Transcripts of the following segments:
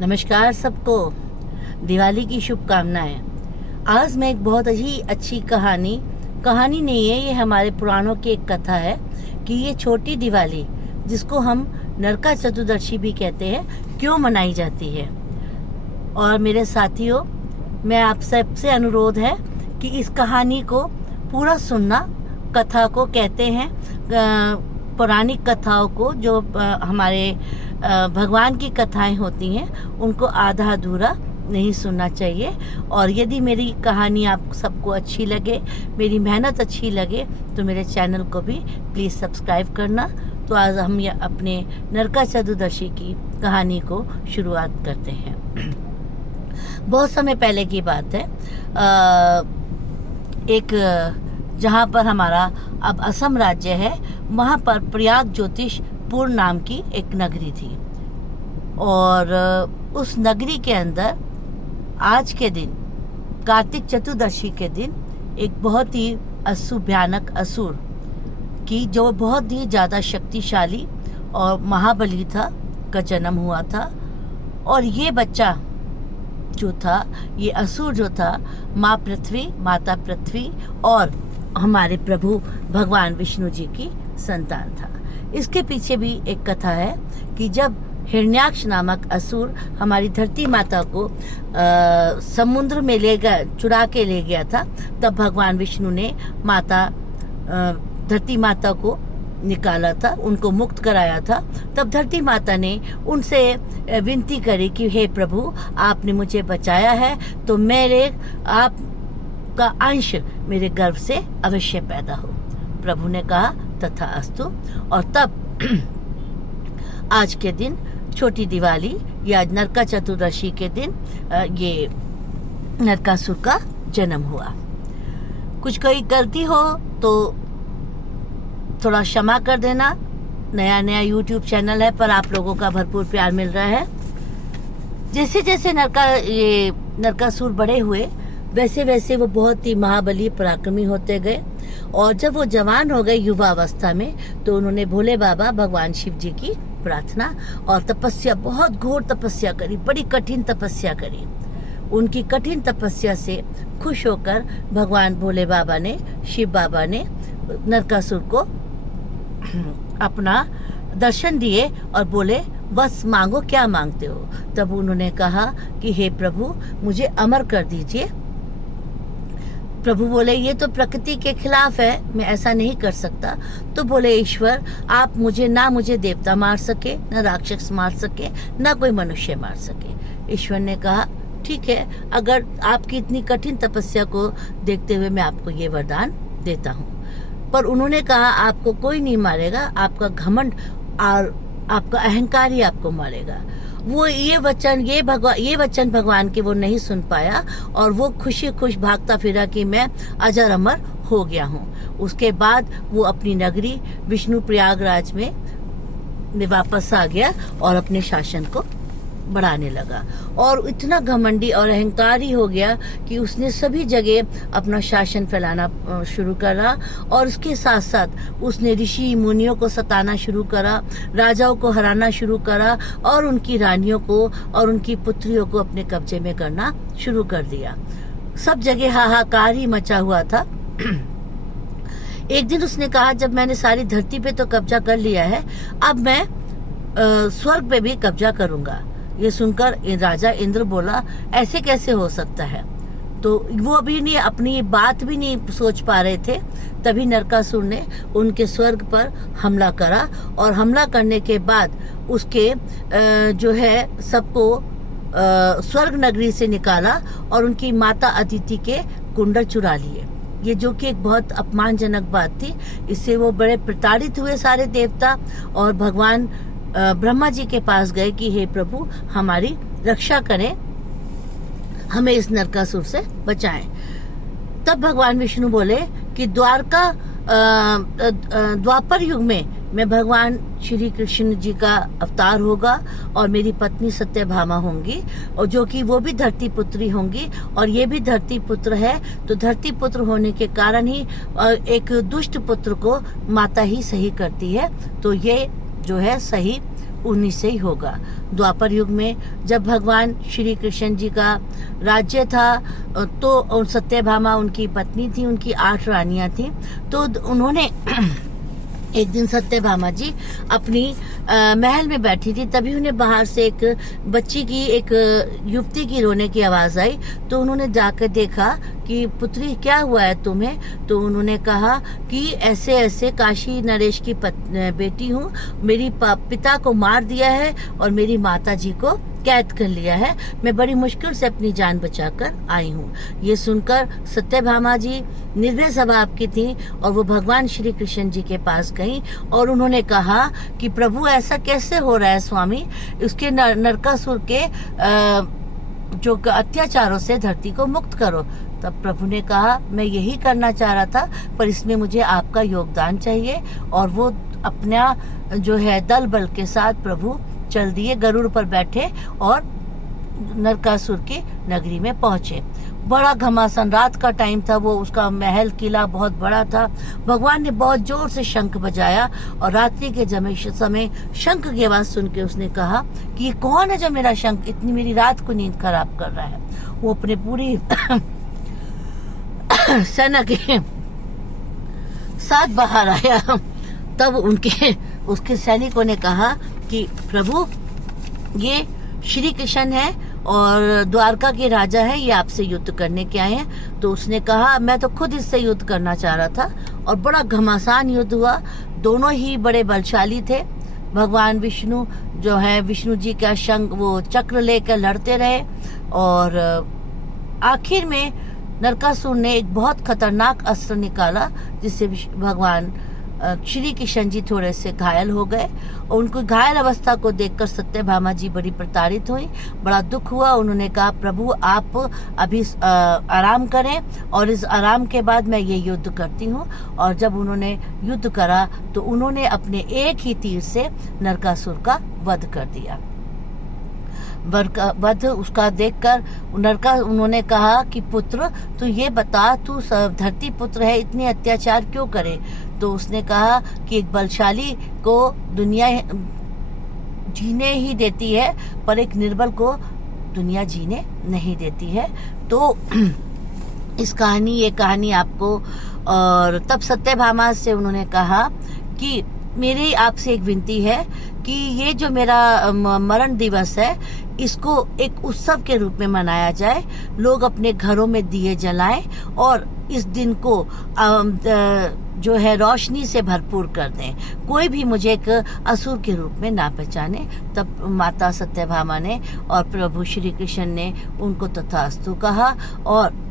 नमस्कार सबको, दिवाली की शुभकामनाएं। आज मैं एक बहुत ही अच्छी कहानी नहीं है, ये हमारे पुराणों की एक कथा है कि ये छोटी दिवाली, जिसको हम नरका चतुर्दशी भी कहते हैं, क्यों मनाई जाती है। और मेरे साथियों, मैं आप सबसे अनुरोध है कि इस कहानी को पूरा सुनना। कथा को कहते हैं पौराणिक कथाओं को, जो हमारे भगवान की कथाएं होती हैं, उनको आधा अधूरा नहीं सुनना चाहिए। और यदि मेरी कहानी आप सबको अच्छी लगे, मेरी मेहनत अच्छी लगे, तो मेरे चैनल को भी प्लीज़ सब्सक्राइब करना। तो आज हम ये अपने नरका चतुर्दशी की कहानी को शुरुआत करते हैं। बहुत समय पहले की बात है, एक जहाँ पर हमारा अब असम राज्य है, वहाँ पर प्रयाग ज्योतिषपुर नाम की एक नगरी थी। और उस नगरी के अंदर आज के दिन, कार्तिक चतुर्दशी के दिन, एक बहुत ही भयानक असुर की, जो बहुत ही ज़्यादा शक्तिशाली और महाबली था, का जन्म हुआ था। और ये बच्चा जो था, ये असुर जो था, माता पृथ्वी और हमारे प्रभु भगवान विष्णु जी की संतान था। इसके पीछे भी एक कथा है कि जब हिरण्याक्ष नामक असुर हमारी धरती माता को समुद्र में चुरा के ले गया था, तब भगवान विष्णु ने धरती माता को निकाला था, उनको मुक्त कराया था। तब धरती माता ने उनसे विनती करी कि हे प्रभु, आपने मुझे बचाया है, तो आपका अंश मेरे गर्भ से अवश्य पैदा हो। प्रभु ने कहा तथास्तु। और तब आज के दिन, छोटी दिवाली या नरका चतुर्दशी के दिन, ये नरकासुर का जन्म हुआ। कुछ कोई गलती हो तो थोड़ा क्षमा कर देना। नया YouTube चैनल है, पर आप लोगों का भरपूर प्यार मिल रहा है। जैसे जैसे नरकासुर बड़े हुए, वैसे वैसे वो बहुत ही महाबली पराक्रमी होते गए। और जब वो जवान हो गए, युवा अवस्था में, तो उन्होंने भोले बाबा भगवान शिव जी की प्रार्थना और तपस्या, बहुत घोर तपस्या करी, बड़ी कठिन तपस्या करी। उनकी कठिन तपस्या से खुश होकर भगवान भोले बाबा ने, शिव बाबा ने नरकासुर को अपना दर्शन दिए और बोले, बस मांगो, क्या मांगते हो। तब उन्होंने कहा कि हे प्रभु, मुझे अमर कर दीजिए। प्रभु बोले, ये तो प्रकृति के खिलाफ है, मैं ऐसा नहीं कर सकता। तो बोले, ईश्वर, आप मुझे देवता मार सके, न राक्षस मार सके, न कोई मनुष्य मार सके। ईश्वर ने कहा, ठीक है, अगर आपकी इतनी कठिन तपस्या को देखते हुए मैं आपको ये वरदान देता हूँ। पर उन्होंने कहा, आपको कोई नहीं मारेगा, आपका घमंड और आपका अहंकार ही आपको मारेगा। वो ये वचन भगवान के वो नहीं सुन पाया, और वो खुश भागता फिरा कि मैं अजर अमर हो गया हूँ। उसके बाद वो अपनी नगरी विष्णु प्रयागराज में वापस आ गया और अपने शासन को बढ़ाने लगा। और इतना घमंडी और अहंकारी हो गया कि उसने सभी जगह अपना शासन फैलाना शुरू करा। और उसके साथ साथ उसने ऋषि मुनियों को सताना शुरू करा, राजाओं को हराना शुरू करा, और उनकी रानियों को और उनकी पुत्रियों को अपने कब्जे में करना शुरू कर दिया। सब जगह हाहाकार ही मचा हुआ था। एक दिन उसने कहा, जब मैंने सारी धरती पे तो कब्जा कर लिया है, अब मैं स्वर्ग पे भी कब्जा करूंगा। ये सुनकर राजा इंद्र बोला, ऐसे कैसे हो सकता है। तो वो भी नहीं, अपनी बात भी नहीं सोच पा रहे थे। तभी नरकासुर ने उनके स्वर्ग पर हमला करा, और हमला करने के बाद उसके जो है सबको स्वर्ग नगरी से निकाला और उनकी माता अदिति के कुंडल चुरा लिए। ये जो कि एक बहुत अपमानजनक बात थी। इससे वो बड़े प्रताड़ित हुए सारे देवता, और भगवान ब्रह्मा जी के पास गए कि हे प्रभु, हमारी रक्षा करें, हमें इस नरकासुर से बचाएं। तब भगवान विष्णु बोले कि द्वापर युग में मैं भगवान श्री कृष्ण जी का अवतार होगा, और मेरी पत्नी सत्यभामा होंगी, और जो कि वो भी धरती पुत्री होंगी, और ये भी धरती पुत्र है। तो धरती पुत्र होने के कारण ही एक दुष्ट पुत्र को माता ही सही करती है। तो ये जो है सही उन्हीं से ही होगा। द्वापर युग में जब भगवान श्री कृष्ण जी का राज्य था तो सत्यभामा उनकी पत्नी थी, उनकी 8 रानियां थी। तो उन्होंने एक दिन सत्यभामा जी अपनी महल में बैठी थी, तभी उन्हें बाहर से एक बच्ची की, एक युवती की रोने की आवाज आई। तो उन्होंने जाकर देखा कि पुत्री क्या हुआ है तुम्हें। तो उन्होंने कहा कि ऐसे ऐसे काशी नरेश की बेटी हूँ, मेरी पिता को मार दिया है और मेरी माता जी को कैद कर लिया है, मैं बड़ी मुश्किल से अपनी जान बचाकर आई हूँ। ये सुनकर सत्यभामा जी निर्भय स्वभाव की थी और वो भगवान श्री कृष्ण जी के पास गई और उन्होंने कहा कि प्रभु ऐसा कैसे हो रहा है स्वामी, उसके नरकासुर के जो अत्याचारों से धरती को मुक्त करो। तब प्रभु ने कहा मैं यही करना चाह रहा था, पर इसमें मुझे आपका योगदान चाहिए। और वो अपना जो है दल बल के साथ प्रभु चल दिए, गरुड़ पर बैठे और नरकासुर की नगरी में पहुंचे। बड़ा घमासान रात का टाइम था, वो उसका महल किला बहुत बड़ा था। भगवान ने बहुत जोर से शंख बजाया और रात्रि के समय शंख की आवाज सुन के उसने कहा कि ये कौन है जो मेरा शंख इतनी मेरी रात को नींद खराब कर रहा है। वो अपने पूरी सेना के साथ बाहर आया। तब उसके सैनिकों ने कहा कि प्रभु ये श्री कृष्ण है और द्वारका के राजा है, ये आपसे युद्ध करने के आए हैं। तो उसने कहा मैं तो खुद इससे युद्ध करना चाह रहा था। और बड़ा घमासान युद्ध हुआ, दोनों ही बड़े बलशाली थे। भगवान विष्णु जो है, विष्णु जी का शंख वो चक्र लेकर लड़ते रहे और आखिर में नरकासुर ने एक बहुत खतरनाक अस्त्र निकाला जिससे भगवान श्री कृष्ण जी थोड़े से घायल हो गए। और उनको घायल अवस्था को देखकर सत्यभामा जी बड़ी प्रताड़ित हुई, बड़ा दुख हुआ। उन्होंने कहा प्रभु आप अभी आराम करें और इस आराम के बाद मैं ये युद्ध करती हूँ। और जब उन्होंने युद्ध करा तो उन्होंने अपने एक ही तीर से नरकासुर का वध कर दिया। वध उसका देखकर उन्होंने कहा कि पुत्र तू ये बता, तू धरती पुत्र है, इतने अत्याचार क्यों करे। तो उसने कहा कि एक बलशाली को दुनिया जीने ही देती है पर एक निर्बल को दुनिया जीने नहीं देती है। तो ये कहानी आपको। और तब सत्यभामा से उन्होंने कहा कि मेरी आपसे एक विनती है कि ये जो मेरा मरण दिवस है इसको एक उत्सव के रूप में मनाया जाए, लोग अपने घरों में दिए जलाएं और इस दिन को जो है रोशनी से भरपूर कर दें, कोई भी मुझे एक असुर के रूप में ना पहचाने। तब माता सत्यभामा ने और प्रभु श्री कृष्ण ने उनको तथास्तु कहा और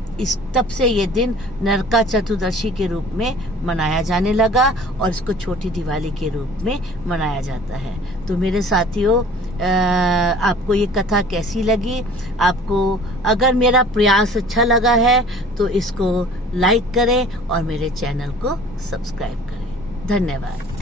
तब से ये दिन नरका चतुर्दशी के रूप में मनाया जाने लगा और इसको छोटी दिवाली के रूप में मनाया जाता है। तो मेरे साथियों, आपको ये कथा कैसी लगी? आपको अगर मेरा प्रयास अच्छा लगा है तो इसको लाइक करें और मेरे चैनल को सब्सक्राइब करें। धन्यवाद।